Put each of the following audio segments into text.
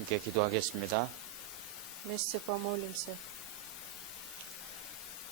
함께 기도하겠습니다. Вместе помолимся.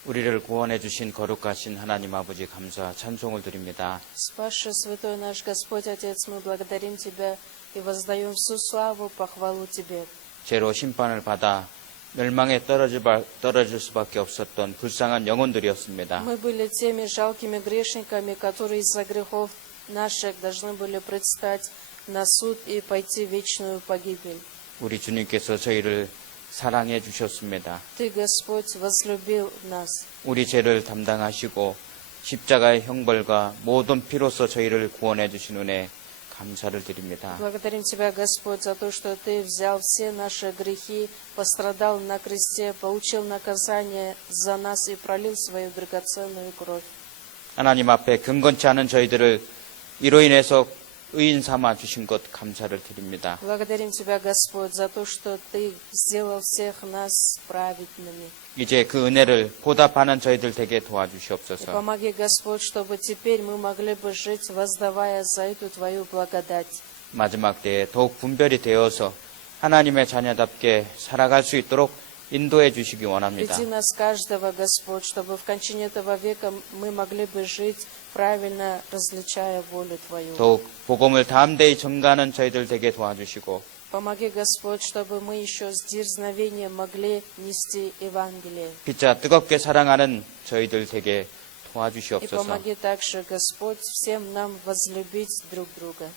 우리를 구원해 주신 거룩하신 하나님 아버지 감사 찬송을 드립니다. Спасший святой наш Господь Отец, мы благодарим Тебя и воздаем всю славу, похвалу Тебе. 죄로 심판을 받아 멸망에 떨어질 수밖에 없었던 불쌍한 영혼들이었습니다. Мы были теми жалкими грешниками, которые из-за грехов наших должны были предстать на суд и пойти в вечную погибель. 우리 주님께서 저희를 사랑해 주셨습니다. Ты, Господь, возлюбил нас. 우리 죄를 담당하시고 십자가의 형벌과 모든 피로써 저희를 구원해 주신 은혜 감사를 드립니다. Благодарим Тебя, Господь, за то, что Ты взял все наши грехи, пострадал на кресте, получил наказание за нас и пролил свою драгоценную кровь. 하나님 앞에 경건치 않은 저희들을 이로 인해서 의인 삼아 주신 것 감사를 드립니다. Благодарим Тебя, Господь, за то, что Ты сделал всех нас праведными. 이제 그 은혜를 보답하는 저희들 되게 И 도와주시옵소서. помоги, Господь, чтобы теперь мы могли бы жить, воздавая за эту Твою благодать. 마지막 때에 더욱 분별이 되어서 하나님의 자녀답게 살아갈 수 있도록 인도해 주시기 원합니다. Веди нас каждого, Господь, чтобы в кончине этого века мы могли бы жить, правильно различая волю Твою. 더욱 복음을 담대히 전가하는 저희들 되게 도와주시고 Помоги, Господь, чтобы мы еще с дерзновением могли нести Евангелие. 피자 뜨겁게 사랑하는 저희들 되게 И 도와주시옵소서. помоги также, Господь, всем нам возлюбить друг друга.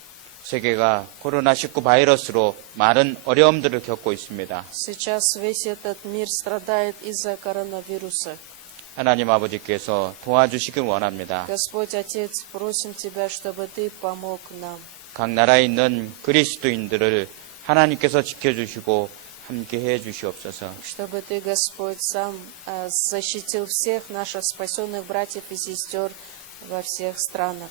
세계가 코로나19 바이러스로 많은 어려움들을 겪고 있습니다. Сейчас весь этот мир страдает из-за коронавируса. 하나님 아버지께서 도와주시길 원합니다. Господь, Отец, просим Тебя, чтобы Ты помог нам. 각 나라에 있는 그리스도인들을 하나님께서 지켜주시고 함께해 주시옵소서. Чтобы Ты, Господь, сам защитил всех наших спасенных братьев и сестер во всех странах.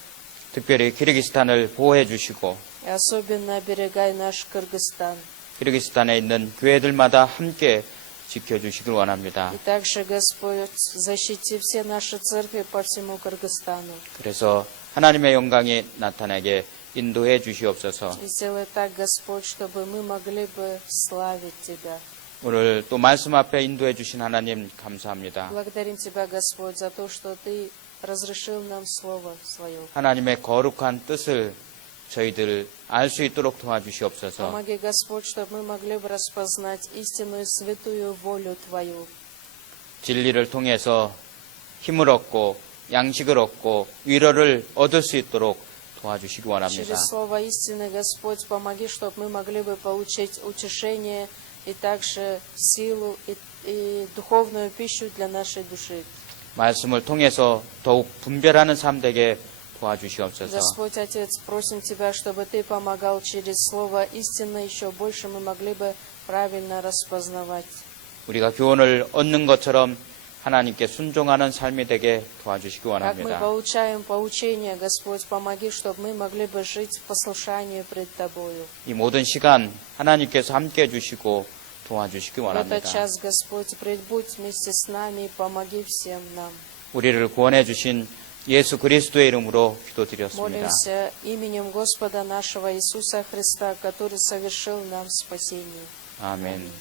특별히 키르기스탄을 보호해 주시고 И особенно оберегай наш Кыргызстан. 키르기스탄에 있는 교회들마다 함께 지켜주시길 원합니다. И также, Господь, защити все наши церкви по всему Кыргызстану. 그래서 하나님의 영광이 나타나게 인도해 주시옵소서. И сделай так, Господь, чтобы мы могли бы славить Тебя. 오늘 또 말씀 앞에 인도해 주신 하나님 감사합니다. Благодарим Тебя, Господь, за то, что Ты разрешил нам Слово Свое. 하나님의 거룩한 뜻을 저희들 알 수 있도록 도와주시옵소서. Помоги, Господь, чтобы мы могли бы распознать истинную святую волю Твою. 진리를 통해서 힘을 얻고 양식을 얻고 위로를 얻을 수 있도록 도와주시기 원합니다. Через Слово истины, Господь, помоги, чтобы мы могли бы получить утешение и также силу и духовную пищу для нашей души. 말씀을 통해서 더욱 분별하는 삶 되게 도와주시옵소서. Господь, Отец, просим Тебя, чтобы Ты помогал через Слово истины, еще больше мы могли бы правильно распознавать. 우리가 교훈을 얻는 것처럼 하나님께 순종하는 삶이 되게 도와주시기 Как мы 원합니다. получаем поучение, Господь, помоги, чтобы мы могли бы жить в послушании пред Тобою. 이 모든 시간 하나님께서 함께해 주시고 도와주시기 В этот 원합니다. час, Господь, прибудь вместе с нами и помоги всем нам. 우리를 구원해 주신 예수 그리스도의 이름으로 기도드렸습니다. Молимся именем Господа нашего Иисуса Христа, который совершил нам спасение. 아멘.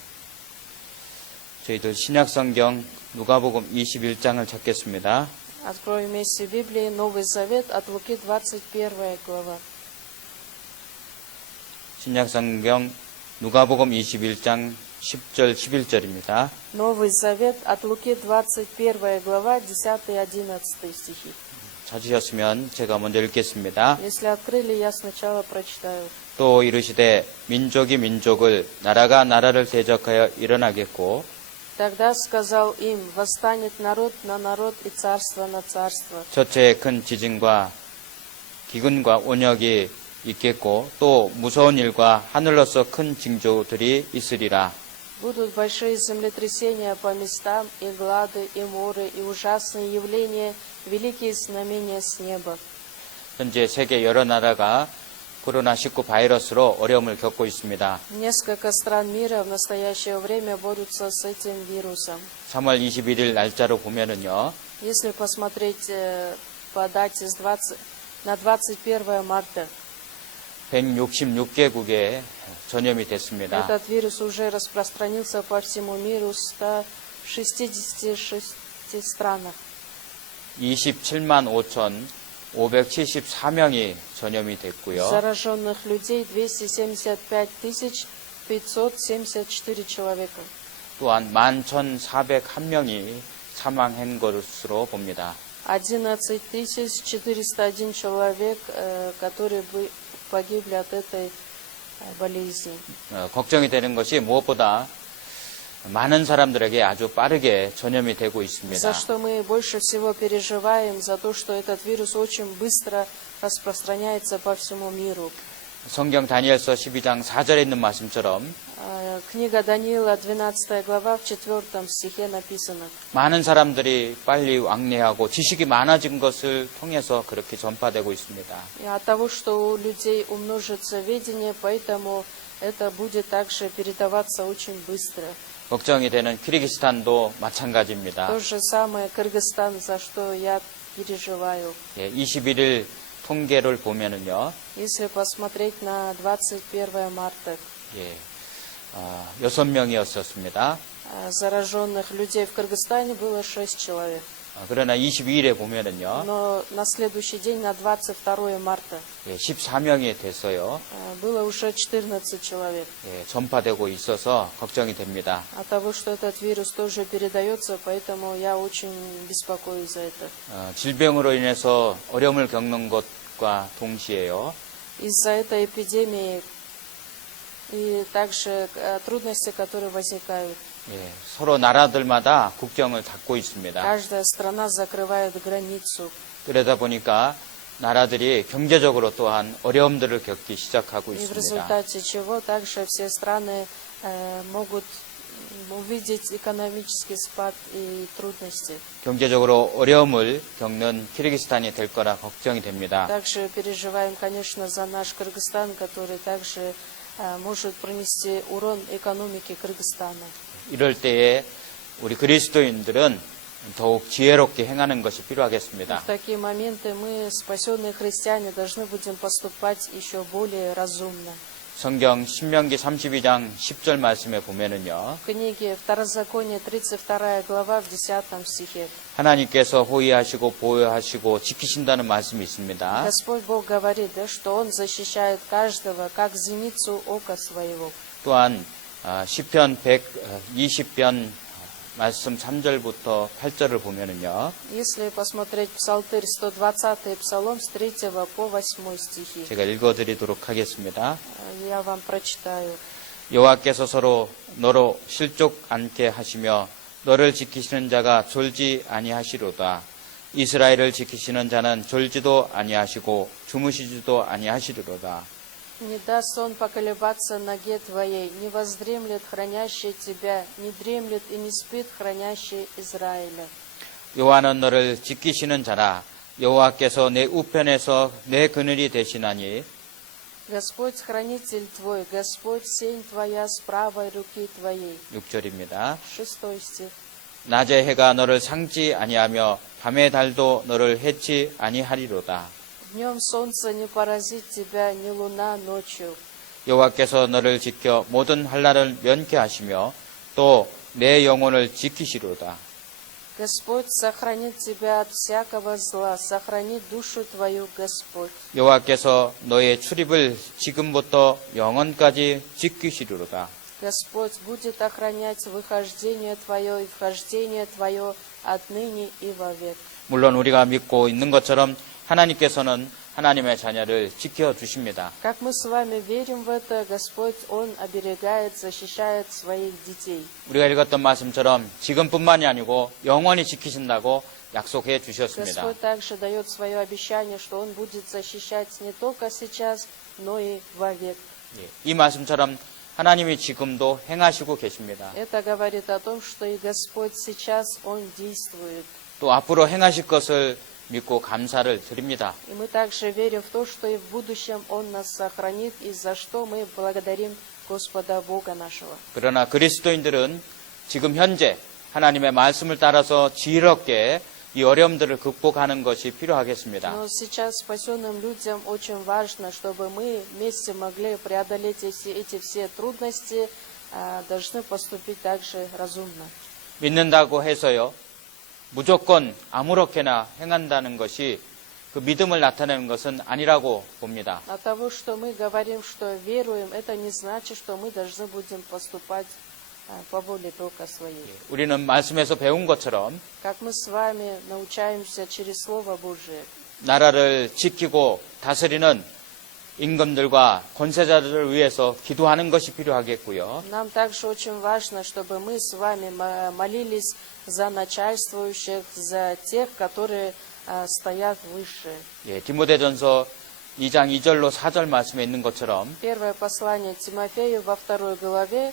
저희들 신약성경 누가복음 21장을 찾겠습니다. Откроем вместе Библии Новый Завет от Луки 21 глава. 신약성경 누가복음 21장 10절 11절입니다. Новый Завет от Луки 21 глава 10 и 11 стихи. 찾으셨으면 제가 먼저 읽겠습니다. Если открыли, я сначала прочитаю. 또 이르시되 민족이 민족을 나라가 나라를 대적하여 일어나겠고 Тогда сказал им: восстанет народ на народ и царство на царство. 첫째에 큰 지진과 기근과 온역이 있겠고 또 무서운 일과 하늘로서 큰 징조들이 있으리라. Будут большие землетрясения по местам, и глады, и моры, и ужасные явления, великие знамения с неба. 현재 세계 여러 나라가 코로나19 바이러스로 어려움을 겪고 있습니다. Несколько стран мира в настоящее время борются с этим вирусом. 3월 21일 날짜로 보면은요. Если посмотреть по дате на 21 марта, 166개국에 전염이 됐습니다. Этот вирус уже распространился по всему миру в 166 странах. 27만 5,574명이 전염이 됐고요. Зараженных людей 275 574 человека. 또한 11,401명이 사망한 것으로 봅니다. 11 401 человек, которые погибли от этой болезни. 걱정이 되는 것이 무엇보다 많은 사람들에게 아주 빠르게 전염이 되고 있습니다. За что мы больше всего переживаем, за то, что этот вирус очень быстро распространяется по всему миру. 성경 다니엘서 12장 4절에 있는 말씀처럼 Книга Даниила, 12 глава, в 4 стихе написано: 많은 사람들이 빨리 왕래하고 지식이 많아진 것을 통해서 그렇게 전파되고 있습니다. И от того, что у людей умножится ведение, поэтому это будет также передаваться очень быстро. 걱정이 되는 키르기스탄도 마찬가지입니다. То же самое Кыргызстан, за что я переживаю. 21일 통계를 보면은요, Если посмотреть на 21 марта, 6명이었었습니다. зараженных людей в Кыргызстане было 6 человек. 그러나 22일에 보면은요, Но на следующий день, на 22 марта, 14명이 됐어요. было уже 14 человек. 전파되고 있어서 걱정이 됩니다. От того, что этот вирус тоже передается, поэтому я очень беспокоюсь за это. 질병으로 인해서 어려움을 겪는 것과 동시에요, Из-за этой эпидемии и также трудности, которые возникают. 서로 나라들마다 국경을 닫고 있습니다. Каждая страна закрывает границу. 그러다 보니까 나라들이 경제적으로 또한 어려움들을 겪기 시작하고 И в 있습니다. результате чего также все страны могут увидеть экономический спад и трудности. 경제적으로 어려움을 겪는 키르기스탄이 될 거라 걱정이 됩니다. Также переживаем, конечно, за наш Кыргызстан, который также может принести урон экономике Кыргызстана. 이럴 때에 우리 그리스도인들은 더욱 지혜롭게 행하는 것이 필요하겠습니다. В такие моменты мы, спасенные христиане, должны будем поступать еще более разумно. 성경 신명기 32장 10절 말씀에 보면은요, В книге Второзаконие, 32 глава, в 10 стихе. 하나님께서 호위하시고 보호하시고 지키신다는 말씀이 있습니다. Господь Бог говорит, да, что Он защищает каждого, как зеницу ока своего. 또한 시편 120편 말씀 3절부터 8절을 보면은요, Если посмотреть Псалтырь, 120 Псалом с 3 по 8 стихи, 제가 읽어드리도록 하겠습니다. я вам прочитаю. 여호와께서 서로 너로 실족 않게 하시며 너를 지키시는 자가 졸지 아니하시로다. 이스라엘을 지키시는 자는 졸지도 아니하시고 주무시지도 아니하시리로다. Не даст он поколебаться ноге твоей, не воздремлет хранящий тебя, не дремлет и не спит хранящий Израиля. 여호와는 너를 지키시는 자라. 여호와께서 내 우편에서 내 그늘이 되시나니 Господь хранитель твой, Господь сень твоя с правой руки твоей. 6절입니다. 6 стих. 낮에 해가 너를 상지 아니하며 밤의 달도 너를 해치 아니하리로다. Днем солнце не поразит тебя, ни луна ночью. 여호와께서 너를 지켜 모든 환난을 면케 하시며 또 내 영혼을 지키시로다. Господь сохранит тебя от всякого зла, сохранит душу твою, Господь. 여호와께서 너의 출입을 지금부터 영원까지 지키시리로다. Господь будет охранять выхождение твое и вхождение твое отныне и вовек. 물론 우리가 믿고 있는 것처럼 하나님께서는 하나님의 자녀를 지켜주십니다. Как мы с вами верим в это, Господь, Он оберегает, защищает своих детей. 우리가 읽었던 말씀처럼 지금뿐만이 아니고 영원히 지키신다고 약속해 주셨습니다. Господь также дает свое обещание, что Он будет защищать не только сейчас, но и вовек. 이 말씀처럼 하나님이 지금도 행하시고 계십니다. Это говорит о том, что и Господь сейчас, Он действует. 또 앞으로 행하실 것을 믿고 감사를 드립니다. И мы также верим в то, что и в будущем Он нас сохранит, и за что мы благодарим Господа Бога нашего. 그러나 그리스도인들은 지금 현재 하나님의 말씀을 따라서 지혜롭게 이 어려움들을 극복하는 것이 필요하겠습니다. Но сейчас спасенным людям очень важно, чтобы мы вместе могли преодолеть эти все трудности, должны поступить также разумно. 믿는다고 해서요, 무조건 아무렇게나 행한다는 것이 그 믿음을 나타내는 것은 아니라고 봅니다. От того, что мы говорим, что веруем, это не значит, что мы должны будем поступать по воле только своей. 우리는 말씀에서 배운 것처럼 Как мы с вами научаемся через Слово Божие, 나라를 지키고 다스리는 임금들과 권세자들을 위해서 기도하는 것이 필요하겠고요. нам также очень важно, чтобы мы с вами молились за начальствующих, за тех, которые стоят выше. 예, 디모데전서 2장 2절로 4절 말씀에 있는 것처럼 Первое послание Тимофею во 2 главе,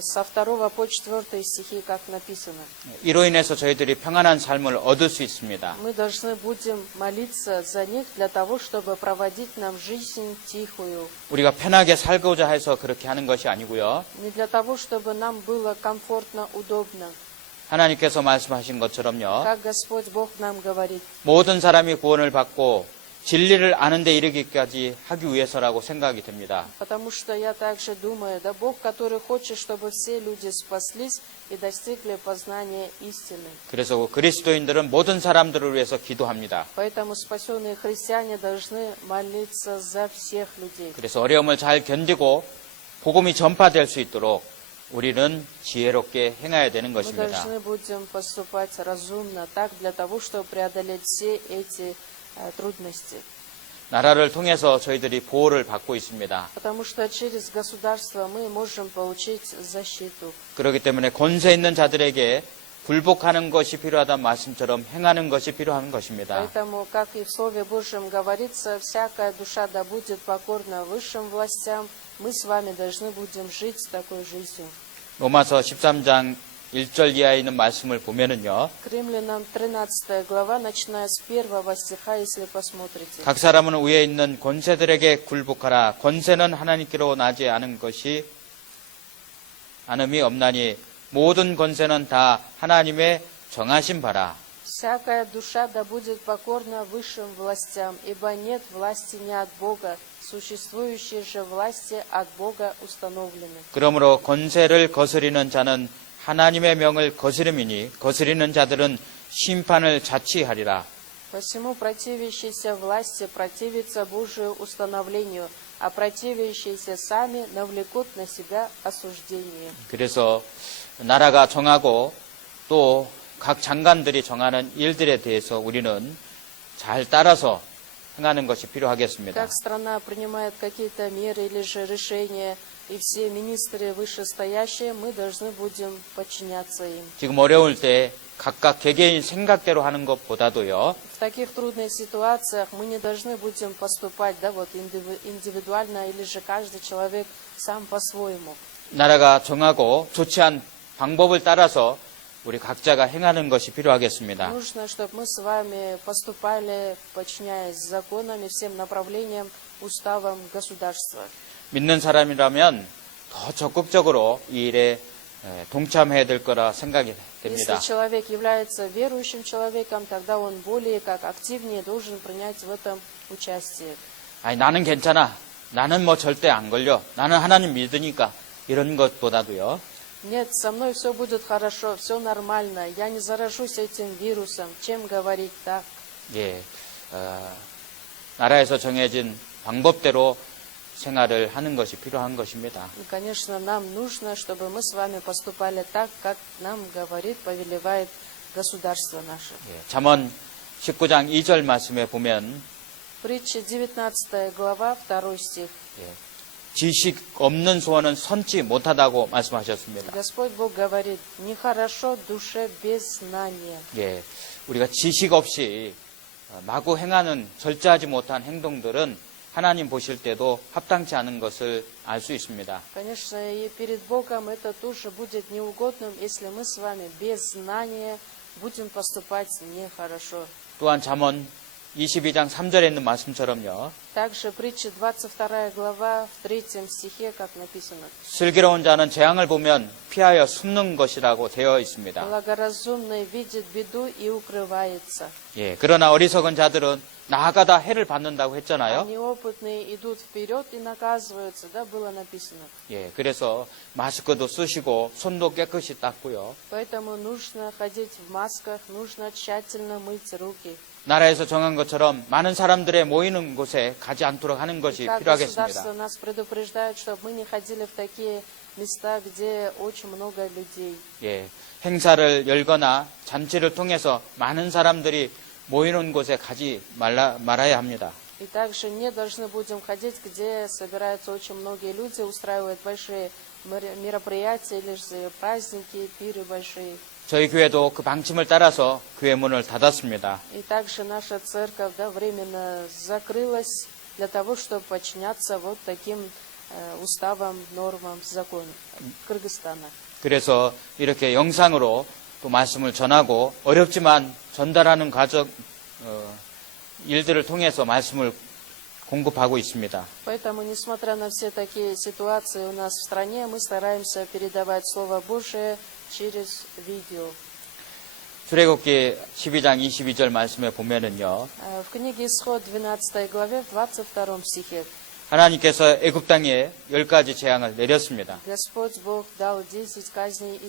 со 2 по 4 стихи, как написано. 이로 인해서 저희들이 평안한 삶을 얻을 수 있습니다. Мы должны будем молиться за них для того, чтобы проводить нам жизнь тихую. 우리가 편하게 살고자 해서 그렇게 하는 것이 아니고요. Не для того, чтобы нам было комфортно, удобно. 하나님께서 말씀하신 것처럼요. Как Господь Бог нам говорит. 모든 사람이 구원을 받고 진리를 아는 데 이르기까지 하기 위해서라고 생각이 됩니다. Потому что я также думаю, да Бог, который хочет, чтобы все люди спаслись и достигли познания истины. 그래서 그리스도인들은 모든 사람들을 위해서 기도합니다. Поэтому спасенные христиане должны молиться за всех людей. 그래서 어려움을 잘 견디고 복음이 전파될 수 있도록 우리는 지혜롭게 행해야 되는 Мы 것입니다. должны будем поступать разумно, так для того, чтобы преодолеть все эти трудности. 나라를 통해서 저희들이 보호를 받고 있습니다. Потому что через государство мы можем получить защиту. 그렇기 때문에 권세 있는 자들에게 굴복하는 것이 필요하다는 말씀처럼 행하는 것이 필요한 것입니다. Поэтому, как и в Слове Божьем говорится, всякая душа да будет покорна высшим властям, мы с вами должны будем жить такой жизнью. 로마서 13장 1절 이하에 있는 말씀을 보면은요. К Римлянам 13 глава, начиная с 1 стиха, если посмотрите. 각 사람은 위에 있는 권세들에게 굴복하라. 권세는 하나님께로 나지 않은 것이 않음이 없나니 모든 권세는 다 하나님의 정하신 바라. Всякая душа да будет покорна высшим властям, ибо нет власти не от Бога, существующие же власти от Бога установлены. 그러므로 권세를 거스리는 자는 하나님의 명을 거스름이니 거스리는 자들은 심판을 자취하리라. Посему противящиеся власти противятся Божию установлению, а противящиеся сами навлекут на себя осуждение. 그래서 나라가 정하고 또 각 장관들이 정하는 일들에 대해서 우리는 잘 따라서 행하는 것이 필요하겠습니다. Как страна принимает какие-то меры или же решения, и все министры вышестоящие, мы должны будем подчиняться им. 지금 어려울 때 각각 개개인 생각대로 하는 것보다도요. В таких трудных ситуациях мы не должны будем поступать, да, вот индивидуально, или же каждый человек сам по-своему. 나라가 정하고 조치한 방법을 따라서 우리 각자가 행하는 것이 필요하겠습니다. Нужно, чтобы мы с вами поступали, подчиняясь законам и всем направлениям, уставам государства. 믿는 사람이라면 더 적극적으로 이 일에 동참해야 될 거라 생각이 됩니다. Если человек является верующим человеком, тогда он более как активнее должен принять в этом участие. 아니 나는 괜찮아. 나는 뭐 절대 안 걸려. 나는 하나님 믿으니까 이런 것보다도요. Нет, со мной все будет хорошо, все нормально, я не заражусь этим вирусом. Чем говорить так? 예, 나라에서 정해진 방법대로 생활을 하는 것이 필요한 것입니다. И, конечно, нам нужно, чтобы мы с вами поступали так, как нам говорит, повелевает государство наше. 예, 잠언 19장 2절 말씀에 보면 Притча 19 глава, 2 стих. 예, 지식 없는 소원은 선지 못하다고 말씀하셨습니다. Господь Бог говорит, нехорошо душе без знания. 예, 우리가 지식 없이 마구 행하는 절제하지 못한 행동들은 하나님 보실 때도 합당치 않은 것을 알 수 있습니다. Конечно, и перед Богом это тоже будет неугодным, если мы с вами без знания будем поступать нехорошо. 또한 잠언 22장 3절에 있는 말씀처럼요. Также притча 22 глава в 3 стихе, как написано. 슬기로운 자는 재앙을 보면 피하여 숨는 것이라고 되어 있습니다. Благоразумный видит беду и укрывается. 예, 그러나 어리석은 자들은 나아가다 해를 받는다고 했잖아요. Неопытные идут вперед и наказываются, да, было написано. 예, 그래서 마스크도 쓰시고 손도 깨끗이 닦고요. Поэтому нужно ходить в масках, нужно тщательно мыть руки. 나라에서 정한 것처럼 많은 사람들의 모이는 곳에 가지 않도록 하는 것이 Как 필요하겠습니다. государство нас предупреждает, чтобы мы не ходили в такие места, где очень много людей. 예, 행사를 열거나 잔치를 통해서 많은 사람들이 모이는 곳에 가지 말아야 합니다. И также не должны будем ходить, где собираются очень многие люди, устраивают большие мероприятия или же праздники, пиры большие. 저희 교회도 그 방침을 따라서 교회 문을 닫았습니다. И также наша церковь, да, временно закрылась для того, чтобы подчиняться вот таким уставам, нормам, законам Кыргызстана. 그래서 이렇게 영상으로 또 말씀을 전하고 어렵지만 전달하는 과정, 일들을 통해서 말씀을 공급하고 있습니다. Поэтому, несмотря на все такие ситуации у нас в стране, мы стараемся передавать Слово Божие через видео. 출애굽기 12장 22절 말씀에 보면은요. В книге Исход 12 главе, в 22 стихе, 하나님께서 애굽 땅에 10가지 재앙을 내렸습니다. Господь Бог дал 10 казней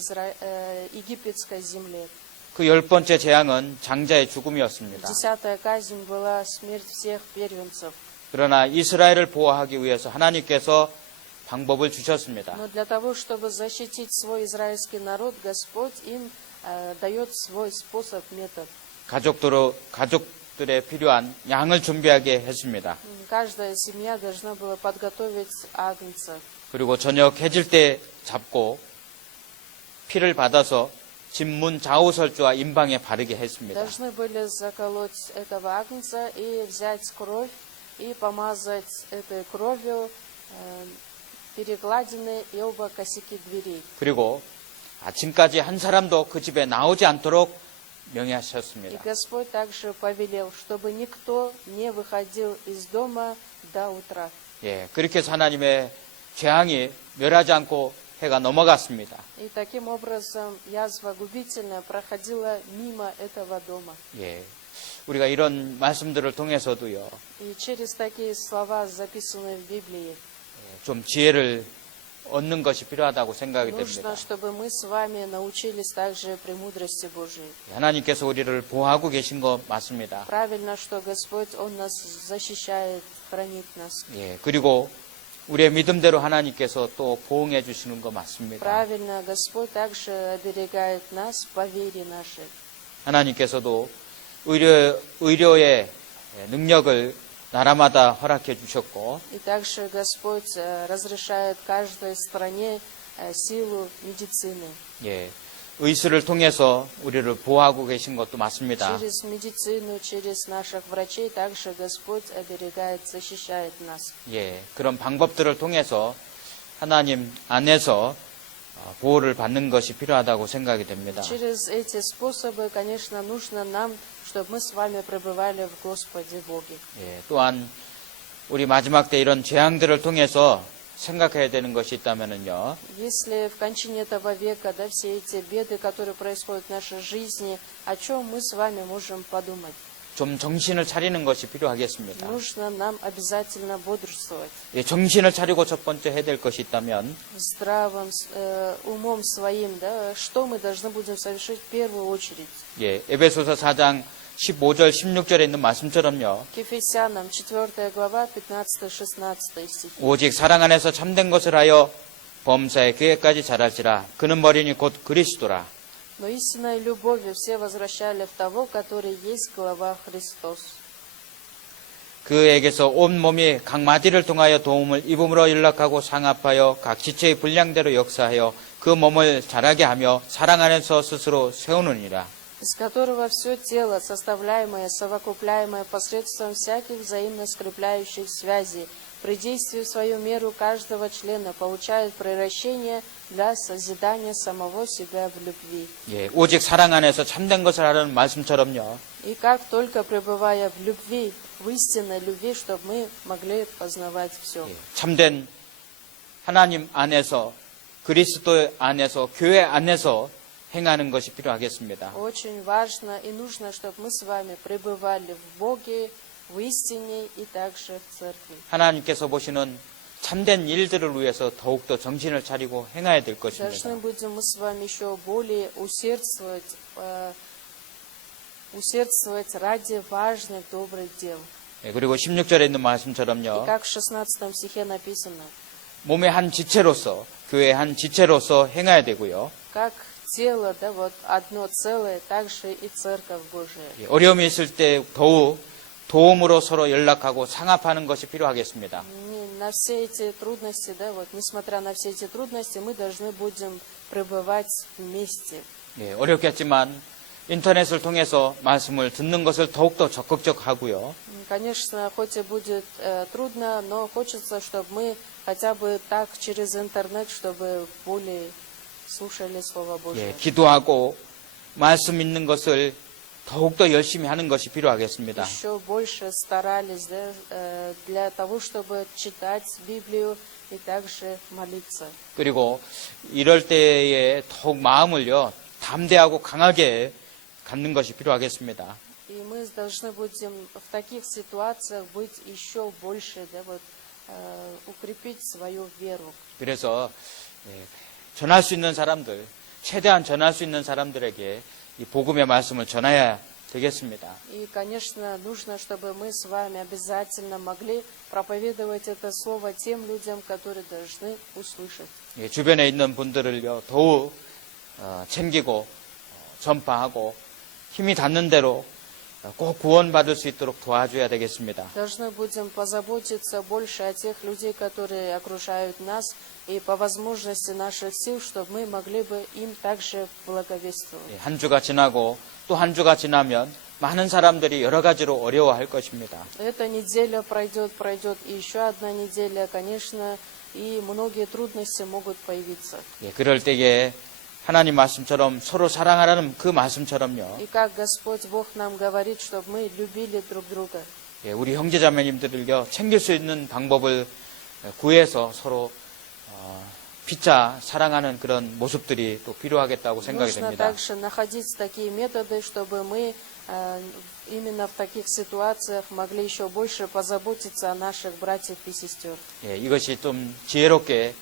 египетской земле. 그 10번째 재앙은 장자의 죽음이었습니다. 10-я казнь была смерть всех первенцев. 그러나 이스라엘을 보호하기 위해서 하나님께서 방법을 주셨습니다. Но для того, чтобы защитить свой израильский народ, Господь им дает свой способ, метод. 가족들에 필요한 양을 준비하게 했습니다. Каждая семья должна была подготовить агнца. 그리고 저녁 해질 때 잡고 피를 받아서 집문 좌우설주와 임방에 바르게 했습니다. Должны были заколоть этого агнца и взять кровь и помазать этой кровью перекладины и оба косяки дверей. 그리고 아침까지 한 사람도 그 집에 나오지 않도록 И 명령하셨습니다. Господь также повелел, чтобы никто не выходил из дома до утра. 예, 그렇게 해서 하나님의 재앙이 멸하지 않고 해가 넘어갔습니다. И таким образом язва губительная проходила мимо этого дома. 예, 우리가 이런 말씀들을 통해서도요, И через такие слова, записанные в Библии, 좀 지혜를 얻는 것이 필요하다고 생각이 нужно, 됩니다. чтобы мы с вами научились также премудрости Божией. 하나님께서 우리를 보호하고 계신 거 맞습니다. Правильно, что Господь, Он нас защищает, хранит нас. 예, 그리고 우리의 믿음대로 하나님께서 또 보응해 주시는 거 맞습니다. Правильно, Господь также оберегает нас по вере нашей. 하나님께서도 의료의 능력을 나라마다 허락해 주셨고, И также Господь разрешает каждой стране силу медицины. 예, 의술을 통해서 우리를 보호하고 계신 것도 맞습니다. Через медицину, через наших врачей также Господь оберегает, защищает нас. 예, 그런 방법들을 통해서 하나님 안에서 보호를 받는 것이 필요하다고 생각이 됩니다. Через эти способы, конечно, нужно нам, чтобы мы с вами пребывали в Господе Боге. 예, 또한 우리 마지막 때 이런 재앙들을 통해서 생각해야 되는 것이 있다면은요. Если в кончине этого века, да, все эти беды, которые происходят в нашей жизни, о чем мы с вами можем подумать? 좀 정신을 차리는 것이 필요하겠습니다. Нужно нам обязательно бодрствовать. 예, 정신을 차리고 첫 번째 해야 될 것이 있다면 Здравым умом своим, да, что мы должны будем совершить в первую очередь? 예, 에베소서 4장 15절 16절에 있는 말씀처럼요. К Ефесянам 4 глава 15-16 стихи. 오직 사랑 안에서 참된 것을 하여 범사의 계획까지 잘할지라 그는 머리니 곧 그리스도라. Но истинной любовью все возвращали в того, который есть глава Христос. 그에게서 온 몸이 각 마디를 통하여 도움을 입음으로 연락하고 상합하여 각 지체의 분량대로 역사하여 그 몸을 자라게 하며 사랑 안에서 스스로 세우느니라. Из которого все тело, составляемое, совокупляемое посредством всяких взаимно скрепляющих связей, при действии в свою меру каждого члена получает превращение для созидания самого себя в любви. 예, 오직 사랑 안에서 참된 것을 하라는 말씀처럼요. И как только пребывая в любви, в истинной любви, чтобы мы могли познавать все. 예, 참된 하나님 안에서 그리스도 안에서 교회 안에서 행하는 것이 필요하겠습니다. Очень важно и нужно, чтобы мы с вами пребывали в Боге, в истине и также в церкви. 하나님께서 보시는 참된 일들을 위해서 더욱더 정신을 차리고 행해야 될 것입니다. Должны будем мы с вами еще более усердствовать ради важных, добрых дел. 예, 그리고 16절에 있는 И 말씀처럼요. как в 16 стихе написано, 몸의 한 지체로서 교회의 한 지체로서 행해야 되고요. как тело, да, вот одно целое, так же и Церковь Божия. 예, 어려움이 있을 때 더욱 도움으로 서로 연락하고 상합하는 것이 필요하겠습니다. На все эти трудности, да, вот, несмотря на все эти трудности, мы должны будем пребывать вместе. 예, 어렵겠지만 인터넷을 통해서 말씀을 듣는 것을 더욱더 적극적 하고요. Конечно, хоть и будет трудно, но хочется, чтобы мы хотя бы так через интернет, чтобы более слушали Слово Божие. 예, 기도하고 말씀 읽는 것을 더욱더 열심히 하는 것이 필요하겠습니다. Еще больше старались, да, для того, чтобы читать Библию и также молиться. 그리고 이럴 때에 더욱 마음을요 담대하고 강하게 갖는 것이 필요하겠습니다. И мы должны будем в таких ситуациях быть еще больше, да, вот, укрепить свою веру. 그래서 전할 수 있는 사람들, 최대한 전할 수 있는 사람들에게 이 복음의 말씀을 전해야 되겠습니다. И, конечно, нужно, чтобы мы с вами обязательно могли проповедовать это слово тем людям, которые должны услышать. 예, 주변에 있는 분들을요 더욱 챙기고 전파하고 힘이 닿는 대로 꼭 구원받을 수 있도록 도와줘야 되겠습니다. Должны будем позаботиться больше о тех людей, которые окружают нас, и по возможности наших сил, чтобы мы могли бы им также благовествовать. 예, 한 주가 지나고 또 한 주가 지나면 많은 사람들이 여러 가지로 어려워할 것입니다. Эта неделя пройдет, и еще одна неделя, конечно, и многие трудности могут появиться. 예, 그럴 때에 하나님 말씀처럼 서로 사랑하라는 그 말씀처럼요. И как Господь Бог нам говорит, чтобы мы любили друг друга. 예, 우리 형제자매님들을요 챙길 수 있는 방법을 구해서 서로 피차 사랑하는 그런 모습들이 또 필요하겠다고 생각이 Нужно 됩니다. также находить такие методы, чтобы мы именно в таких ситуациях могли еще больше позаботиться о наших братьях и сестер. 예, 이것이 좀 지혜롭게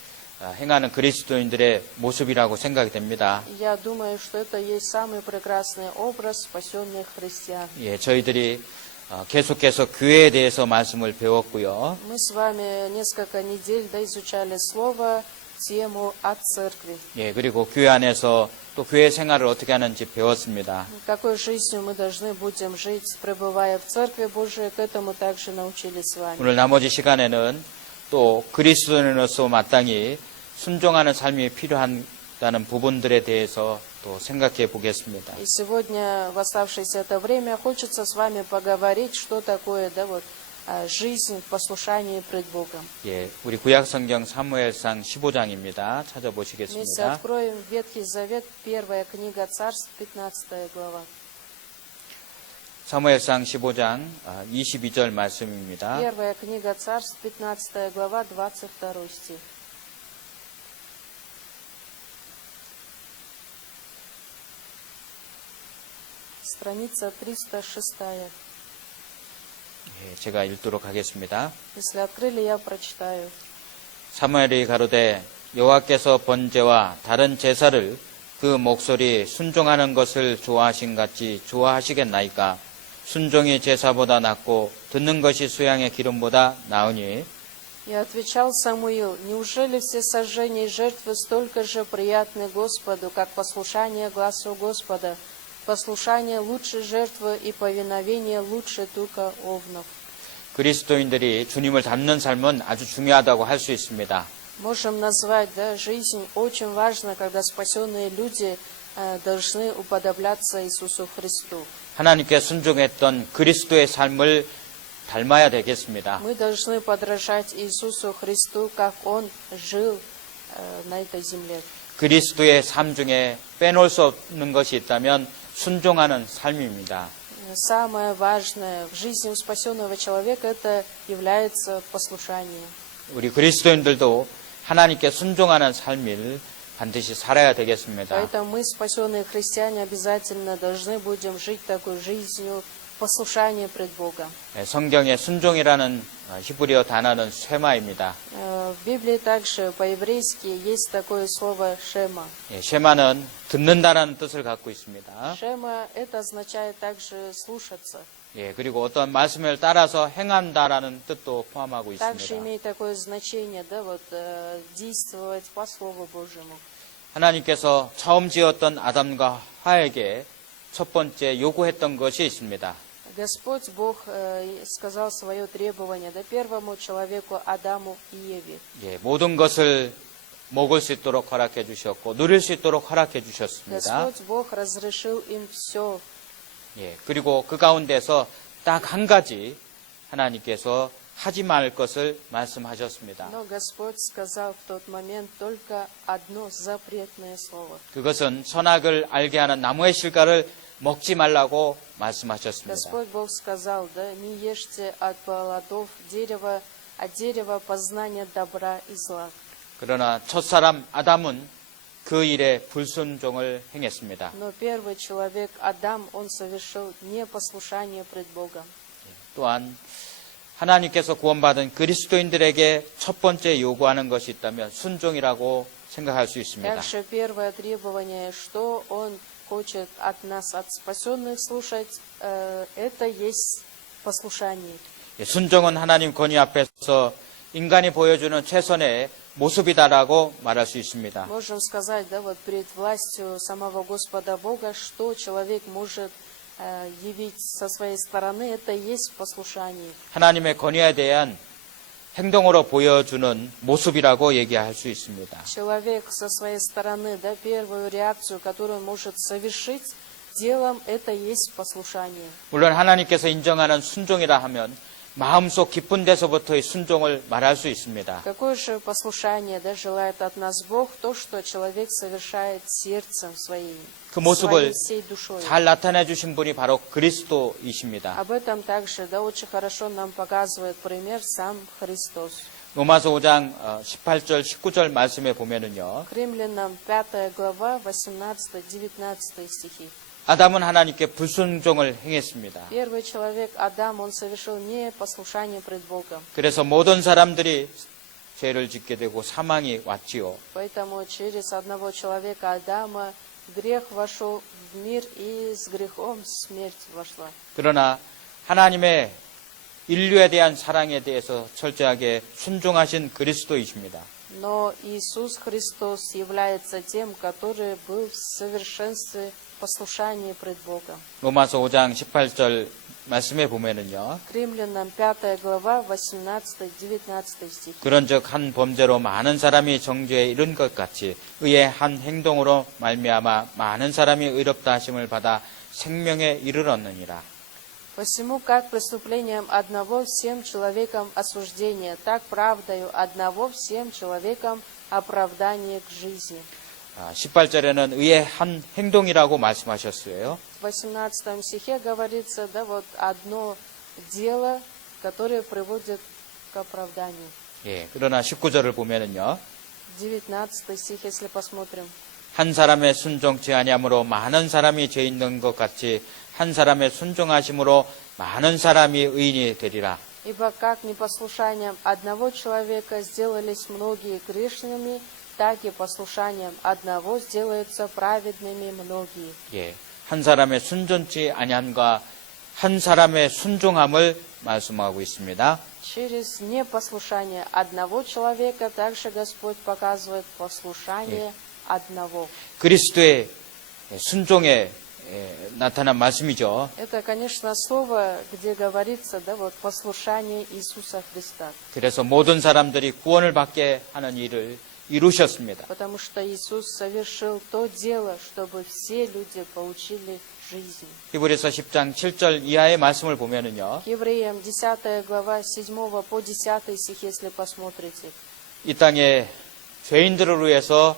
행하는 그리스도인들의 모습이라고 생각이 됩니다. Я думаю, что это есть самый прекрасный образ спасенных христиан. 예, 저희들이 계속해서 교회에 대해서 말씀을 배웠고요. Мы с вами несколько недель изучали слово, тему о церкви. 예, 그리고 교회 안에서 또 교회 생활을 어떻게 하는지 배웠습니다. Какой жизнью мы должны будем жить, пребывая в Церкви Божией, к этому также научились с вами. 오늘 나머지 시간에는 또 그리스도인으로서 마땅히 순종하는 삶이 필요하다는 부분들에 대해서 또 생각해 보겠습니다. И сегодня, в оставшееся это время, хочется с вами поговорить, что такое, да, вот, жизнь в послушании пред Богом. 예, 우리 구약 성경 사무엘상 15장입니다. Вместе 찾아보시겠습니다. откроем Ветхий Завет, первая книга Царств, 15 глава. 사무엘상 15장 22절 말씀입니다. Первая книга Царств, 15 глава, 22 стих. Страница 306. 예, 제가 읽도록 하겠습니다. Если открыли, я прочитаю. 사무엘이 가로되 여호와께서 번제와 다른 제사를 그 목소리 순종하는 것을 좋아하신 같이 좋아하시겠나이까? 순종이 제사보다 낫고 듣는 것이 수양의 기름보다 나으니. И отвечал Самуил: неужели все сожжения и жертвы столько же приятны Господу, как послушание гласу Господа? Послушание лучше жертвы и повиновение лучше тука овнов. 그리스도인들이 주님을 닮는 삶은 아주 중요하다고 할 수 있습니다. Можем назвать, да, жизнь очень важна, когда спасенные люди должны уподобляться Иисусу Христу. 하나님께 순종했던 그리스도의 삶을 닮아야 되겠습니다. Мы должны подражать Иисусу Христу, как Он жил на этой земле. 그리스도의 삶 중에 빼놓을 수 없는 것이 있다면 순종하는 삶입니다. Самое важное в жизни у спасенного человека это является послушание. 우리 그리스도인들도 하나님께 순종하는 삶을 반드시 살아야 되겠습니다. Поэтому мы, спасенные христиане, обязательно должны будем жить такой жизнью послушания пред Богом. 성경에 순종이라는 히브리어 단어는 쉐마입니다. В Библии также по-еврейски есть такое слово «шема». 쉐마는 듣는다라는 뜻을 갖고 있습니다. «Шема» это означает также «слушаться». 그리고 어떤 말씀을 따라서 행한다라는 뜻도 포함하고 Также 있습니다. имеет такое значение, да, вот, действовать по Слову Божьему. 하나님께서 처음 지었던 아담과 하에게 첫 번째 요구했던 것이 있습니다. Господь Бог сказал свое требование да, первому человеку Адаму и Еве. 모든 것을 먹을 수 있도록 허락해 주셨고 누릴 수 있도록 허락해 주셨습니다. Господь Бог разрешил им все. 그리고 그 가운데서 딱 한 가지 하나님께서 하지 말 것을 말씀하셨습니다. Но Господь сказал в тот момент только одно запретное слово. 그것은 선악을 알게 하는 나무의 실과를 먹지 말라고 말씀하셨습니다. Господь Бог сказал, да, не ешьте от плодов дерева, от дерева познания добра и зла. 그러나 첫사람 아담은 그 일에 불순종을 행했습니다. Но первый человек, Адам, он совершил непослушание пред Богом. 또한 하나님께서 구원받은 그리스도인들에게 첫 번째 요구하는 것이 있다면 순종이라고 생각할 수 있습니다. Также первое требование, что он хочет от нас, от спасенных, слушать, это есть послушание. 순종은 하나님 권위 앞에서 인간이 보여주는 최선의 모습이다라고 말할 수 있습니다. Можем сказать, да, вот перед властью самого Господа Бога, что человек может явить со своей стороны, это есть послушание. 하나님의 권위에 대한 행동으로 보여주는 모습이라고 얘기할 수 있습니다. Человек со своей стороны, да, первую реакцию, которую он может совершить делом, это есть послушание. 물론 하나님께서 인정하는 순종이라 하면 마음속 깊은 데서부터의 순종을 말할 수 있습니다. Какое же послушание, да, желает от нас Бог, то, что человек совершает сердцем своим, 그 모습을 своей всей душой. 잘 나타내 주신 분이 바로 그리스도이십니다. Об этом также, да, очень хорошо нам показывает пример сам Христос. 로마서 5장 18절 19절 말씀에 보면은요. К Римлянам 5 глава, 18-19 стихи. 아담은 하나님께 불순종을 행했습니다. Первый человек, Адам, он совершил непослушание пред Богом. 그래서 모든 사람들이 죄를 짓게 되고 사망이 왔지요. Поэтому через одного человека, Адама, грех вошел в мир, и с грехом смерть вошла. 그러나 하나님의 인류에 대한 사랑에 대해서 철저하게 순종하신 그리스도이십니다. Но Иисус Христос является тем, который был в совершенстве послушания пред Богом. 로마서 5장 18절 말씀에 보면은요. К Римлянам 5 глава, 18-19 стихи. 그런즉 한 범죄로 많은 사람이 정죄에 이른 것 같이 의의 한 행동으로 말미암아 많은 사람이 의롭다 하심을 받아 생명에 이르렀느니라. Посему, как преступлением одного всем человекам осуждение, так правдою одного всем человекам оправдание к жизни. 18절에는 의의 한 행동이라고 말씀하셨어요. В 18 стихе говорится, да, вот одно дело, которое приводит к оправданию. 그러나 19절을 보면은요. 19 стих, если посмотрим. 한 사람의 순종치 아니함으로 많은 사람이 죄 있는 것 같이 한 사람의 순종하심으로 많은 사람이 의인이 되리라. Ибо как непослушанием одного человека сделались многие грешными, так и послушанием одного сделаются праведными многие. 한 사람의 순종치 아니함과 한 사람의 순종함을 말씀하고 있습니다. Через непослушание одного человека также Господь показывает послушание одного. 그리스도의 순종에 나타난 말씀이죠. Это, конечно, слово, где говорится, да, вот послушание Иисуса Христа. 그래서 모든 사람들이 구원을 받게 하는 일을 이루셨습니다. Потому что Иисус совершил то дело, чтобы все люди получили жизнь. 히브리서 10장 7절 이하의 말씀을 보면은요. Евреям 10 глава 7 по 10 стих, если посмотрите. 이 땅에 죄인들을 위해서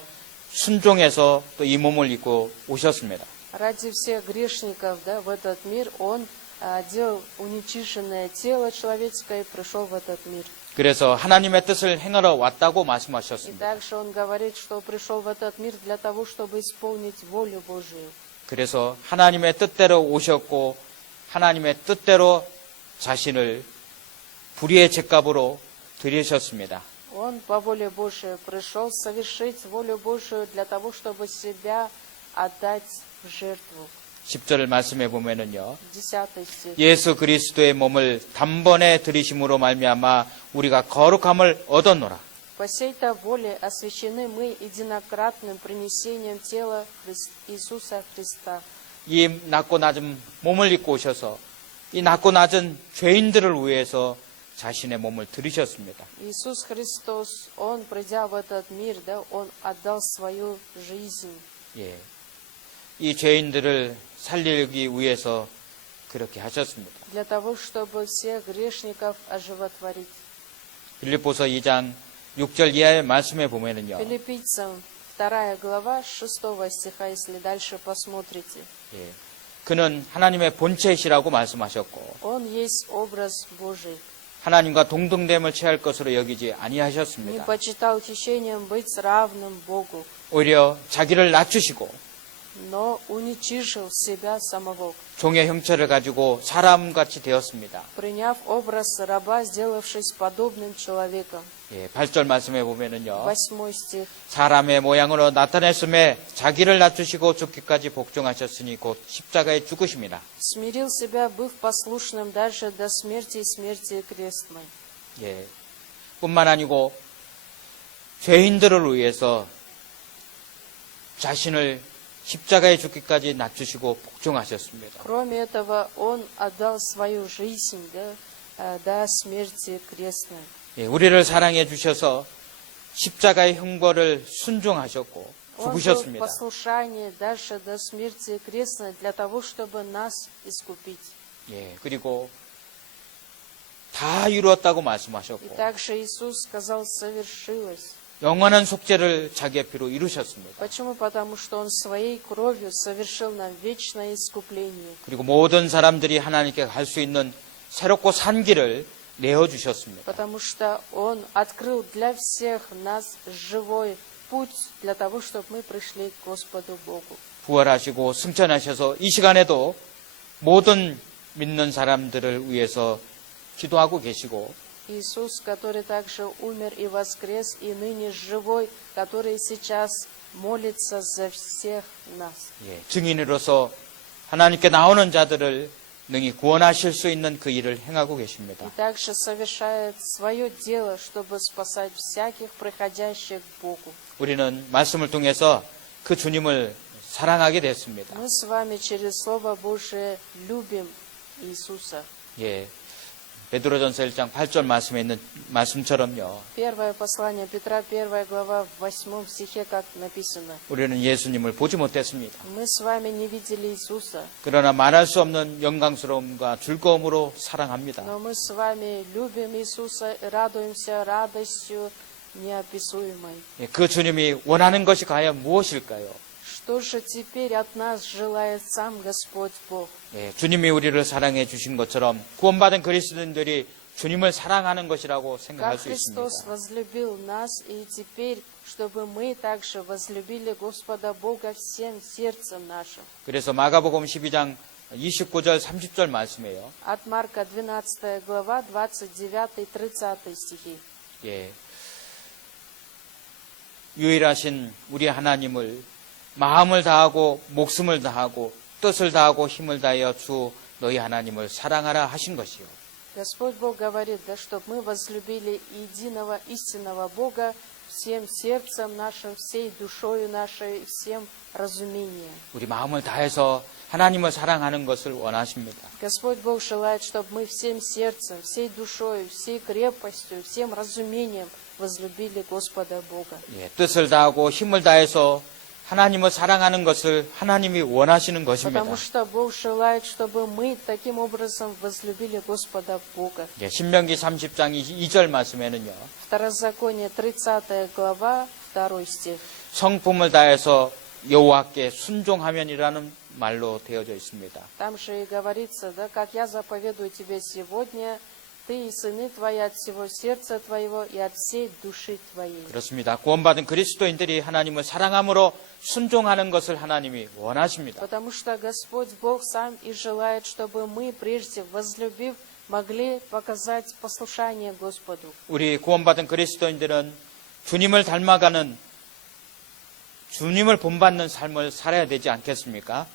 순종해서 또 이 몸을 입고 오셨습니다. Ради всех грешников, да, в этот мир Он одел уничиженное тело человеческое и пришел в этот мир. 그래서 하나님의 뜻을 행하러 왔다고 И 말씀하셨습니다. также Он говорит, что пришел в этот мир для того, чтобы исполнить волю Божию. 그래서 하나님의 뜻대로 오셨고 하나님의 뜻대로 자신을 불의의 죗값으로 드리셨습니다. Он по воле Божией пришел совершить волю Божию для того, чтобы себя отдать в жертву. 10절 말씀에 보면은요. 10 стих. 예수 그리스도의 몸을 단번에 드리심으로 말미암아 우리가 거룩함을 얻었노라. По сей-то воле освящены мы единократным принесением тела Иисуса Христа. 이 낮고 낮은 몸을 입고 오셔서 이 낮고 낮은 죄인들을 위해서 자신의 몸을 드리셨습니다. Иисус Христос, Он, придя в этот мир, да, Он отдал свою жизнь. 예. 이 죄인들을 살리기 위해서 그렇게 하셨습니다. Для того, чтобы всех грешников оживотворить. 빌립보서 2장 6절 이하의 말씀에 보면은요. Филиппийцам 2 глава 6 стиха, если дальше посмотрите. 예. 그는 하나님의 본체시라고 말씀하셨고 Он есть образ Божий. 하나님과 동등됨을 취할 것으로 여기지 Не 아니하셨습니다. почитал хищением быть равным Богу, 오히려 자기를 낮추시고 но уничижил себя самого, 종의 형체를 가지고 사람같이 되었습니다. приняв образ раба, сделавшись подобным человеком. 예, 8절 말씀에 보면은요. 8 стих. 사람의 모양으로 나타냈음에 자기를 낮추시고 죽기까지 복종하셨으니 곧 십자가에 죽으심이라. Смирил себя, быв послушным даже до смерти и смерти крестной. 예. 뿐만 아니고 죄인들을 위해서 자신을 십자가에 죽기까지 낮추시고 복종하셨습니다. Кроме этого, Он отдал свою жизнь, да, до смерти крестной. 예, 우리를 사랑해 주셔서 십자가의 형벌을 순종하셨고 Он был в 죽으셨습니다. послушании даже до смерти крестной для того, чтобы нас искупить. 예, 그리고 다 이루었다고 И 말씀하셨고 также Иисус сказал, совершилось. 영원한 속죄를 자기의 피로 이루셨습니다. Почему? Потому что Он своей кровью совершил нам вечное искупление. 그리고 모든 사람들이 하나님께 갈 수 있는 새롭고 산 길을 내어주셨습니다. Потому что Он открыл для всех нас живой путь для того, чтобы мы пришли к Господу Богу. 부활하시고 승천하셔서 이 시간에도 모든 믿는 사람들을 위해서 기도하고 계시고 Иисус, который также умер и воскрес, и ныне живой, который сейчас молится за всех нас. 예, 증인으로서 하나님께 나오는 자들을 능히 구원하실 수 있는 그 일을 행하고 계십니다. И также совершает свое дело, чтобы спасать всяких приходящих к Богу. 우리는 말씀을 통해서 그 주님을 사랑하게 됐습니다. Мы с вами через Слово Божие любим Иисуса. 예, 베드로전서 1장 8절 말씀에 있는 말씀처럼요. Первое послание Петра, 1 глава, в 8 стихе, как написано. 우리는 예수님을 보지 못했습니다. Мы с вами не видели Иисуса, 그러나 말할 수 없는 영광스러움과 즐거움으로 사랑합니다. но мы с вами любим Иисуса и радуемся радостью неописуемой. 예, 그 주님이 원하는 것이 과연 무엇일까요? Что же теперь от нас желает сам Господь Бог? 예, 주님이 우리를 사랑해 주신 것처럼 구원받은 그리스도인들이 주님을 사랑하는 것이라고 생각할 Как 수 있습니다. Христос возлюбил нас, и теперь, чтобы мы также возлюбили Господа Бога всем сердцем нашим. 그래서 마가복음 12장 29절 30절 말씀이에요. От Марка 12 глава, 29-30 стихи. 예, 유일하신 우리 하나님을 마음을 다하고 목숨을 다하고 뜻을 다하고 힘을 다하여 주 너희 하나님을 사랑하라 하신 것이요. Господь Бог говорит, да, чтобы мы возлюбили единого истинного Бога всем сердцем нашим, всей душою нашей, всем разумением. 우리 마음을 다해서 하나님을 사랑하는 것을 원하십니다. Господь Бог желает, чтобы мы всем сердцем, всей душою, всей крепостью, всем разумением возлюбили Господа Бога. 예, 뜻을 다하고 힘을 다해서 하나님을 사랑하는 것을 하나님이 원하시는 것입니다. Потому что Бог желает, чтобы мы таким образом возлюбили Господа Бога. 예, 신명기 30장 2절 말씀에는요. Второзаконие, 30 глава, 2 стих. 성품을 다해서 여호와께 순종하면이라는 말로 되어져 있습니다. Там же и говорится, да, как я заповедую тебе сегодня, ты и сыны твои от всего сердца твоего и от всей души твоей. 그렇습니다. 구원받은 그리스도인들이 하나님을 사랑함으로 순종하는 것을 하나님이 원하십니다. Потому что Господь Бог сам и желает, чтобы мы, прежде возлюбив, могли показать послушание Господу. 우리 구원받은 그리스도인들은 주님을 닮아가는 주님을 본받는 삶을 살아야 되지 않겠습니까?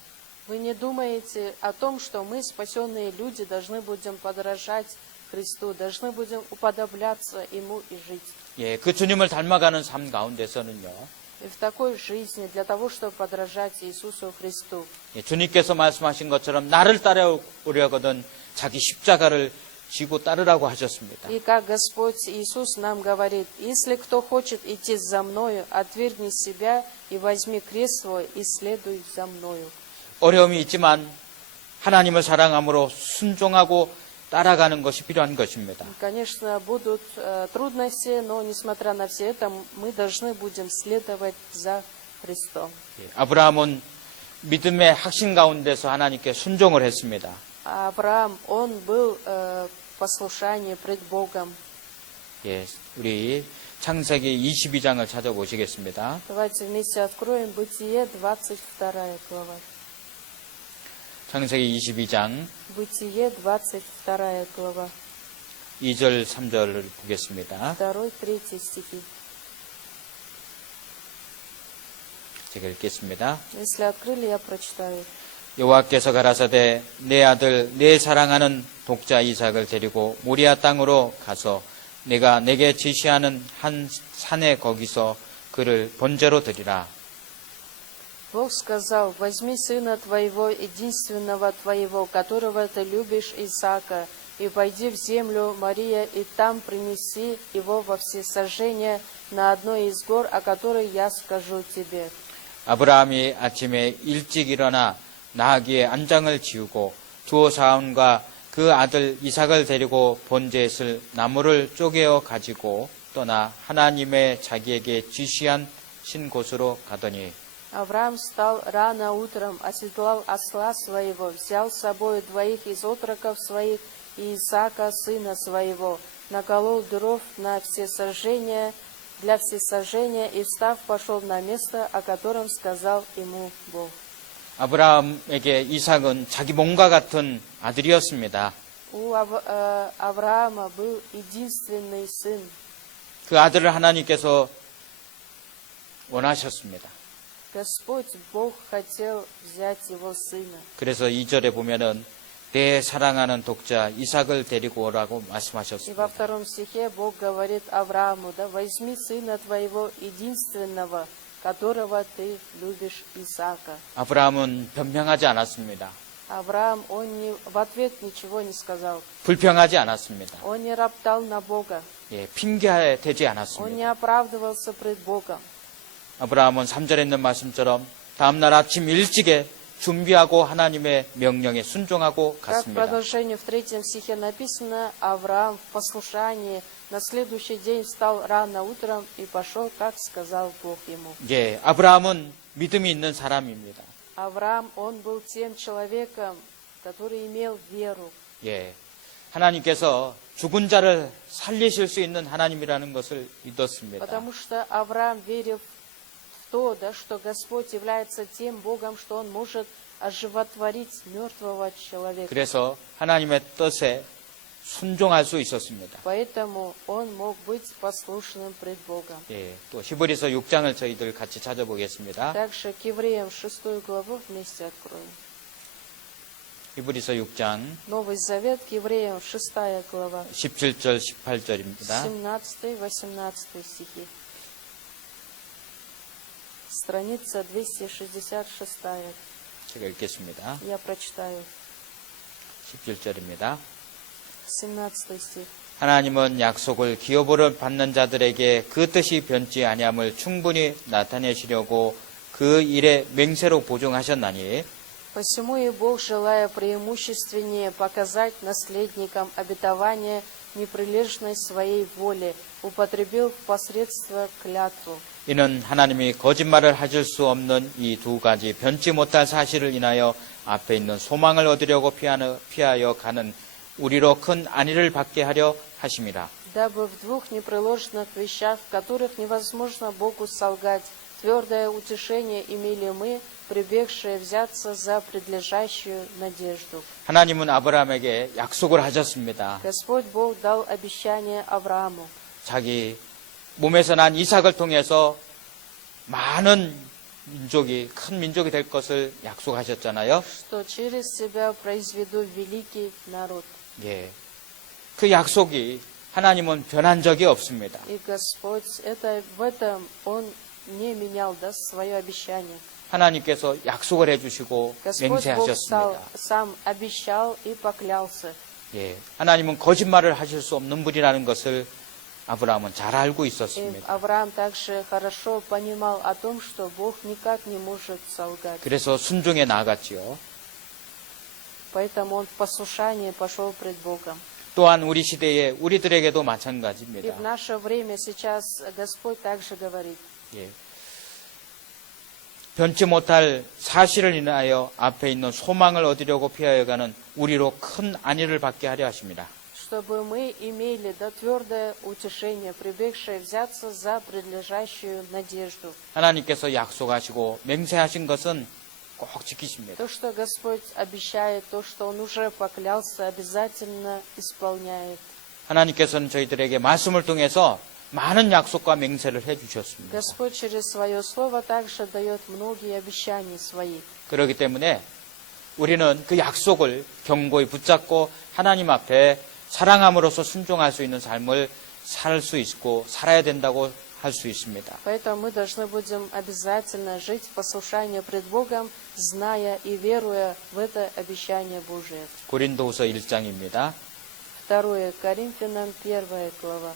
Вы не думаете о том, что мы, спасенные люди, должны будем подражать Христу, должны будем уподобляться Ему и жить. 예, 그 주님을 닮아가는 삶 가운데서는요. И в такой жизни, для того, чтобы подражать Иисусу Христу. 예, 주님께서 말씀하신 것처럼 나를 따라오려거든 자기 십자가를 지고 따르라고 하셨습니다. И как Господь Иисус нам говорит, если кто хочет идти за Мною, отвергни себя и возьми крест свой и следуй за Мною. 어려움이 있지만 하나님을 사랑함으로 순종하고 따라가는 것이 필요한 것입니다. Конечно, будут трудности, но несмотря на все это, мы должны будем следовать за Христом. 예, 아브라함은 믿음의 확신 가운데서 하나님께 순종을 했습니다. А Авраам, он был в послушании пред Богом. 예, 우리 창세기 22장을 찾아보시겠습니다. Давайте вместе откроем Бытие, 22 глава. 창세기 22장 Бытие, 22 глава, 2절 3절을 보겠습니다. 2, 3 стихи. 제가 읽겠습니다. Если открыли, я прочитаю. 여호와께서 가라사대 내 아들 내 사랑하는 독자 이삭을 데리고 모리아 땅으로 가서 내가 내게 지시하는 한 산에 거기서 그를 번제로 드리라. Бог сказал, возьми сына твоего, единственного твоего, которого ты любишь, Исаака, и пойди в землю Мария, и там принеси его во всесожжение на одной из гор, о которой я скажу тебе. 아브라함이 아침에 일찍 일어나 나귀의 안장을 지우고 두어 사원과 그 아들 이삭을 데리고 번제했을 나무를 쪼개어 가지고 떠나 하나님의 자기에게 지시한 신 곳으로 가더니 Авраам встал рано утром, оседлал осла своего, взял с собой 2 из отроков своих и Исаака, сына своего, наколол дров на всесожжение, для всесожжения и, встав, пошел на место, о котором сказал ему Бог. 아브라함에게 이삭은 자기 몸과 같은 아들이었습니다. У Авраама был единственный сын. 그 아들을 하나님께서 원하셨습니다. Господь Бог хотел взять его сына. 그래서 2절에 보면은 내 사랑하는 독자 이삭을 데리고 오라고 И во 말씀하셨습니다. 2 стихе Бог говорит Аврааму, да, возьми сына твоего единственного, которого ты любишь, Исаака. 아브라함은 변명하지 않았습니다. Авраам, он в ответ ничего не сказал. 불평하지 않았습니다. Он не роптал на Бога. 예, 핑계되지 Он 않았습니다. не оправдывался пред Богом. 아브라함은 3절에 있는 말씀처럼 다음날 아침 일찍에 준비하고 하나님의 명령에 순종하고 Как в 갔습니다. продолжении в 3 стихе написано, Авраам в послушании на следующий день встал рано утром и пошел, как сказал Бог ему. 예, 아브라함은 믿음이 있는 사람입니다. Авраам, он был тем человеком, который имел веру. 예, 하나님께서 죽은 자를 살리실 수 있는 하나님이라는 것을 믿었습니다. Потому что Авраам верил в то, да, что Господь является тем Богом, что Он может оживотворить мертвого человека. 그래서 하나님의 뜻에 순종할 수 있었습니다. Поэтому он мог быть послушным пред Богом. 예, 또 히브리서 6장을 저희들 같이 찾아보겠습니다. Также к евреям 6 главу вместе откроем. 히브리서 6장 Новый Завет к евреям 6 глава, 17절 18절입니다. 17-18 стихи. Страница 266. 제가 읽겠습니다. Я прочитаю. 17절입니다. 17 стих. 하나님은 약속을 기업으로 받는 자들에게 그 뜻이 변치 아니함을 충분히 나타내시려고 그 일에 맹세로 보증하셨나니 Посему и Бог, желая преимущественнее показать наследникам обетования неприлежность своей воли, употребил в посредство клятву. 이는 하나님이 거짓말을 하실 수 없는 이 두 가지 변치 못할 사실을 인하여 앞에 있는 소망을 얻으려고 피하여 가는 우리로 큰 안위를 받게 하려 하심이라. Дабы в двух непреложных вещах, в которых невозможно Богу солгать, твердое утешение имели мы, прибегшие взяться за предлежащую надежду. 하나님은 아브라함에게 약속을 하셨습니다. Господь Бог дал обещание Аврааму, 자기 몸에서 난 이삭을 통해서 많은 민족이 큰 민족이 될 것을 약속하셨잖아요. что через себя произведу великий народ. 예. 그 약속이 하나님은 변한 적이 없습니다. И Господь, в этом Он не менял, свое обещание. 하나님께서 약속을 해주시고 Господь Бог 맹세하셨습니다. сам обещал и поклялся. 예. 하나님은 거짓말을 하실 수 없는 분이라는 것을 아브라함은 잘 알고 И 있었습니다. Авраам также хорошо понимал о том, что Бог никак не может солгать. 그래서 순종에 나아갔지요. Поэтому он в послушании пошел пред Богом. 또한 우리 시대에 우리들에게도 И 마찬가지입니다. в наше время сейчас Господь также говорит, 예. 변치 못할 사실을 인하여 앞에 있는 소망을 얻으려고 피하여 가는 우리로 큰 안위를 받게 하려 하십니다. чтобы мы имели твердое утешение, прибегшее взяться за предлежащую надежду. 하나님께서 약속하시고 맹세하신 것은 꼭 지키십니다. То, что Господь обещает, то, что Он уже поклялся, обязательно исполняет. 하나님께서는 저희들에게 말씀을 통해서 많은 약속과 맹세를 해주셨습니다. Господь через свое слово также дает многие обещания свои. 그렇기 때문에 우리는 그 약속을 견고히 붙잡고 하나님 앞에 사랑함으로써 순종할 수 있는 삶을 살 수 있고 살아야 된다고 할 수 있습니다. Поэтому мы должны будем обязательно жить в послушании пред Богом, зная и веруя в это обещание Божие. 고린도후서 1장입니다. 2 Коринфянам 1 глава.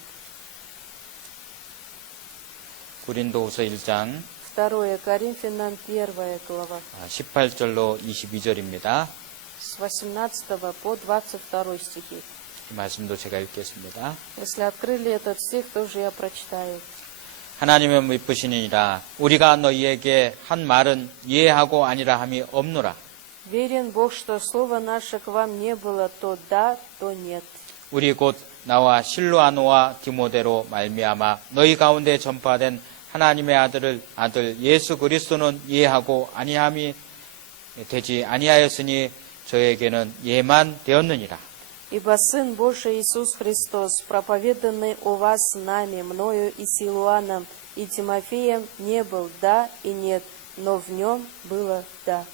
고린도후서 1장 2 Коринфянам 1 глава. 18절로 22절입니다. С 18 по 22 стихи. 이 말씀도 제가 읽겠습니다. Если открыли этот стих, тоже я прочитаю. 하나님의 미쁘시니라 우리가 너희에게 한 말은 예하고 아니라 함이 없노라. Верен Бог, что слово наше к вам не было то да, то нет. 우리 곧 나와 실로아노와 디모데로 말미암아 너희 가운데 전파된 하나님의 아들 예수 그리스도는 예하고 아니함이 되지 아니하였으니 저에게는 예만 되었느니라. Ибо Сын Божий Иисус Христос, проповеданный у вас нами, мною и Силуаном, и Тимофеем, не был да и нет, но в нем было да.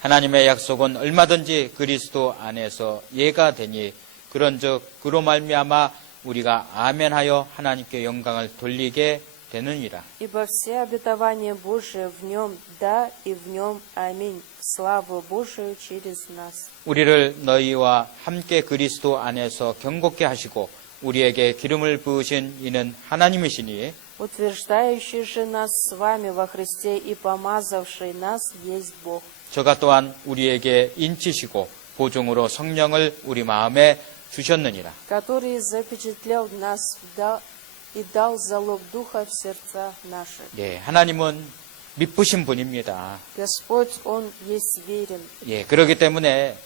하나님의 약속은 얼마든지 그리스도 안에서 예가 되니 그런즉 그로 말미암아 우리가 아멘하여 하나님께 영광을 돌리게 되느니라. Ибо все обетования Божие в нем да и в нем аминь. Славу Божию через нас. 우리를 너희와 함께 그리스도 안에서 경고케 하시고 우리에게 기름을 부으신 이는 하나님이시니 Утверждающий же нас с вами во Христе и помазавший нас есть Бог. 저가 또한 우리에게 인치시고 보증으로 성령을 우리 마음에 주셨느니라. Который запечатлел нас и дал залог Духа в сердца наши. 예, 하나님은 미쁘신 분입니다. Господь, Он есть верен. 예, 그렇기 때문에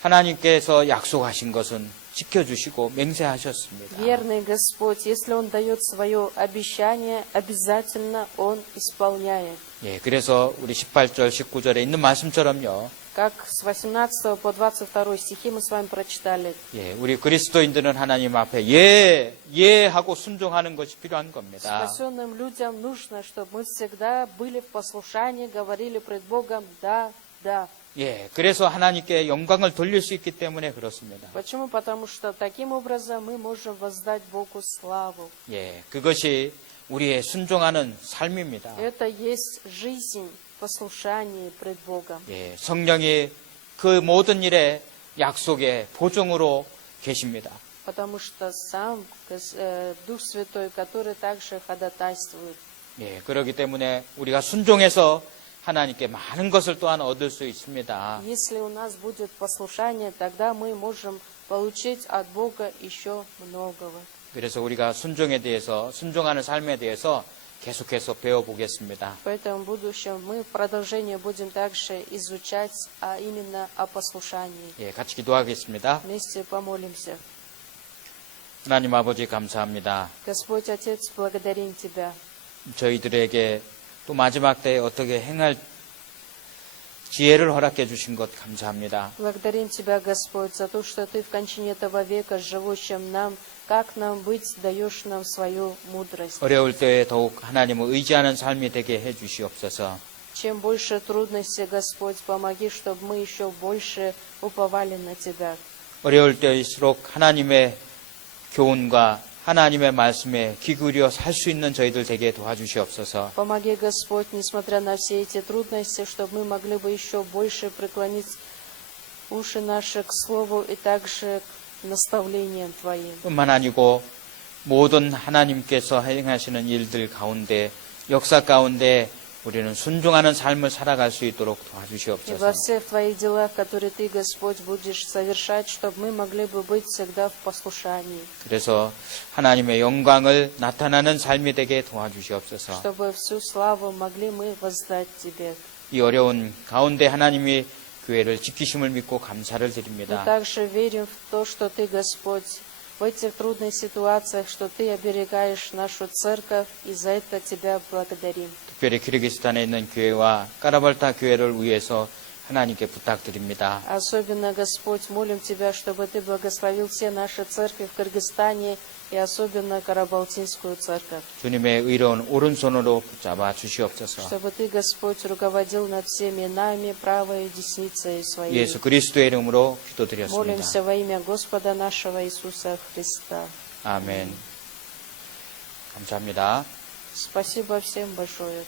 하나님께서 약속하신 것은 지켜주시고 맹세하셨습니다. Верный Господь, если Он дает свое обещание, обязательно Он исполняет. 예, 그래서 우리 18절, 19절에 있는 말씀처럼요. Как с 18 по 22 стихи мы с вами прочитали. 예, 우리 그리스도인들은 하나님 앞에 예 하고 순종하는 것이 필요한 겁니다. Спасенным людям нужно, чтобы мы всегда были в послушании, говорили пред Богом «да, да». 예, 그래서 하나님께 영광을 돌릴 수 있기 때문에 그렇습니다. Почему? Потому что таким образом мы можем воздать Богу славу. 예, 그것이 우리의 순종하는 삶입니다. Это есть жизнь в послушании пред Богом. 예, 성령이 그 모든 일에 약속의 보증으로 계십니다. Потому что сам Дух Святой, который также ходатайствует. 예, 그렇기 때문에 우리가 순종해서 하나님께 많은 것을 또한 얻을 수 있습니다. Если у нас будет послушание, тогда мы можем получить от Бога еще многого. 그래서 우리가 순종하는 삶에 대해서 계속해서 배워보겠습니다. Поэтому в будущем мы в продолжение будем также изучать, а именно о послушании. 예, 같이 기도하겠습니다. Вместе помолимся. 하나님 아버지 감사합니다. Господь Отец, благодарим Тебя. 저희들에게 또 마지막 때에 어떻게 행할 지혜를 허락해 주신 것 감사합니다. Благодарим Тебя, Господь, за то, что Ты в кончине этого века, живущим нам, как нам быть, даешь нам свою мудрость. 어려울 때에 더욱 하나님을 의지하는 삶이 되게 해 주시옵소서. Чем больше трудностей, Господь, помоги, чтобы мы еще больше уповали на Тебя. 어려울 때일수록 하나님의 교훈과 하나님의 말씀에 귀 기울여 살 수 있는 저희들 되게 도와주시옵소서. Помоги, Господь, несмотря на все эти трудности, чтобы мы могли бы еще больше преклонить уши наши к Слову и также к наставлениям Твоим. 뿐만 아니고 모든 하나님께서 행하시는 일들 가운데 역사 가운데 우리는 순종하는 삶을 살아갈 수 있도록 И во 도와주시옵소서. всех Твоих делах, которые Ты, Господь, будешь совершать, чтобы мы могли бы быть всегда в послушании, 그래서 하나님의 영광을 나타나는 삶이 되게 도와주시옵소서. чтобы всю славу могли мы воздать Тебе. 이 어려운 가운데 하나님이 교회를 지키심을 믿고 감사를 Мы 드립니다. также верим в то, что Ты, Господь, в этих трудных ситуациях, что Ты оберегаешь нашу церковь, и за это Тебя благодарим. 특별히 키르기스탄에 있는 교회와 까라발타 교회를 위해서 하나님께 부탁드립니다. Особенно, Господь, молим Тебя, чтобы Ты благословил все наши церкви в Кыргызстане и особенно Карабалтинскую церковь. 주님의 의로운 오른손으로 붙잡아 주시옵소서. Чтобы Ты, Господь, руководил над всеми нами правой десницей Своей. 예수 그리스도의 이름으로 기도드렸습니다. Молимся во имя Господа нашего Иисуса Христа. 아멘. 감사합니다. Спасибо всем большое.